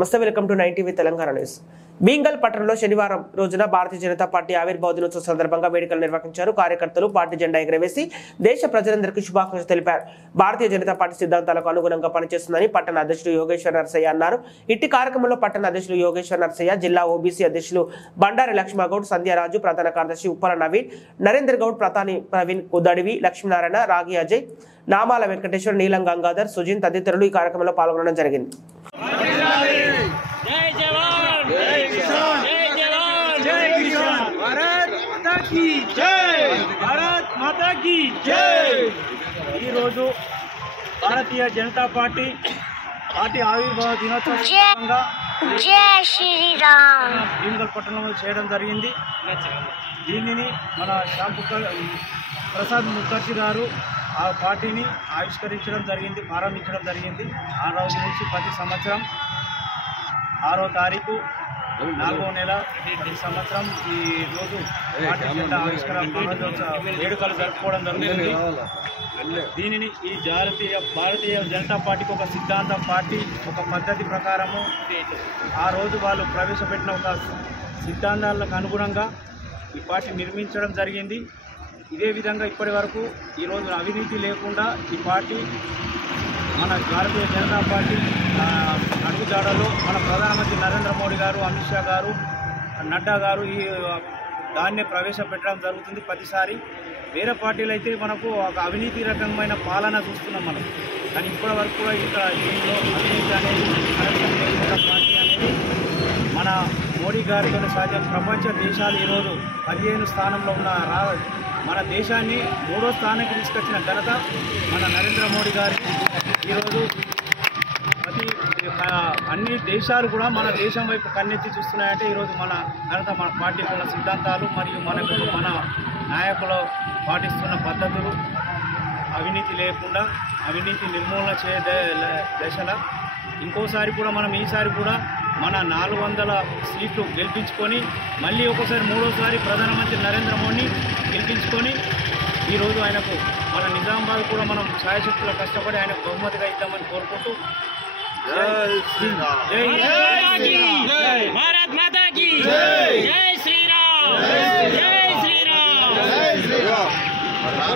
నమస్తే, welcome to 9 TV Telangana news. Bheemgal పట్టణంలో శనివారం రోజున భారతీయ జనతా పార్టీ ఆవిర్భావ దినోత్సవం సందర్భంగా వేడుకలు నిర్వహించారు. కార్యకర్తలు పార్టీ జెండా ఎగురవేసి దేశ ప్రజలందరికీ శుభాకాంక్షలు తెలిపారు. భారతీయ జనతా పార్టీ సిద్ధాంతాలకు అనుగుణంగా పనిచేస్తుందని పట్టణ అధ్యక్షుడు యోగేశ్వర్ నర్సయ్య అన్నారు. ఇట్టి కార్యక్రమంలో పట్టణ అధ్యక్షులు యోగేశ్వర్ నర్సయ్య, జిల్లా ఓబీసీ అధ్యక్షులు బండారి లక్ష్మగౌడ్, సంధ్యారాజు, ప్రధాన కార్యదర్శి ఉప్పల నవీన్, నరేందర్ గౌడ్, ప్రధాని ప్రవీణ్ ఉద్దడివి, లక్ష్మీనారాయణ, రాగి అజయ్, నామాల వెంకటేశ్వర్, నీలం గంగాధర్, సుజిన్ తదితరులు ఈ కార్యక్రమంలో పాల్గొనడం జరిగింది. ఈరోజు భారతీయ జనతా పార్టీ ఆవిర్భావ దినోత్సవం సందర్భంగా బీంగల్ పట్టణంలో చేయడం జరిగింది. దీనిని మన శ్యామ్ ప్రసాద్ ముఖర్జీ గారు ఆ పార్టీని ఆవిష్కరించడం జరిగింది, ప్రారంభించడం జరిగింది. ఆ రోజు నుంచి ప్రతి సంవత్సరం 6వ తారీఖు 4వ నెల ప్రతి సంవత్సరం ఈ రోజు పార్టీ జెండా ఆవిష్కరణ వేడుకలు జరుపుకోవడం జరుగుతుంది. దీనిని ఈ భారతీయ జనతా పార్టీకి ఒక సిద్ధాంతం, పార్టీ ఒక పద్ధతి ప్రకారము ఆ రోజు వాళ్ళు ప్రవేశపెట్టిన ఒక సిద్ధాంతాలకు అనుగుణంగా ఈ పార్టీ నిర్మించడం జరిగింది. ఇదే విధంగా ఇప్పటి వరకు ఈరోజు అవినీతి లేకుండా ఈ పార్టీ, మన భారతీయ జనతా పార్టీ అడుగుజాడలో మన ప్రధానమంత్రి నరేంద్ర మోడీ గారు, అమిత్ షా గారు, నడ్డా గారు ఈ దాన్నే ప్రవేశపెట్టడం జరుగుతుంది. ప్రతిసారి వేరే పార్టీలు అయితే మనకు ఒక అవినీతి రకమైన పాలన చూస్తున్నాం మనం, కానీ ఇప్పటి వరకు కూడా ఇక్కడ దీనిలో అవినీతి అనేది పార్టీ అనేది మన మోడీ గారితో సాధ్యం. ప్రపంచ దేశాలు ఈరోజు 15 స్థానంలో ఉన్న మన దేశాన్ని 3వ స్థానానికి తీసుకొచ్చిన ఘనత మన నరేంద్ర మోడీ గారికి. ఈరోజు అన్ని దేశాలు కూడా మన దేశం వైపు కన్నెత్తి చూస్తున్నాయంటే ఈరోజు మన ఘనత, మన పార్టీకి ఉన్న సిద్ధాంతాలు మరియు మన నాయకులు పాటిస్తున్న పద్ధతులు, అవినీతి లేకుండా అవినీతి నిర్మూలన దశల ఇంకోసారి కూడా మనం ఈసారి కూడా మన 400 సీట్లు గెలిపించుకొని మళ్ళీ ఒకసారి 3వసారి ప్రధానమంత్రి నరేంద్ర మోడీని గెలిపించుకొని ఈరోజు ఆయనకు మన నిజామాబాద్ కూడా మనం ఛాయశక్తులు కష్టపడి ఆయనకు బహుమతిగా ఇద్దామని కోరుకుంటూ भारत माता की जय, जय श्री राम, जय श्री राम, जय श्री राम।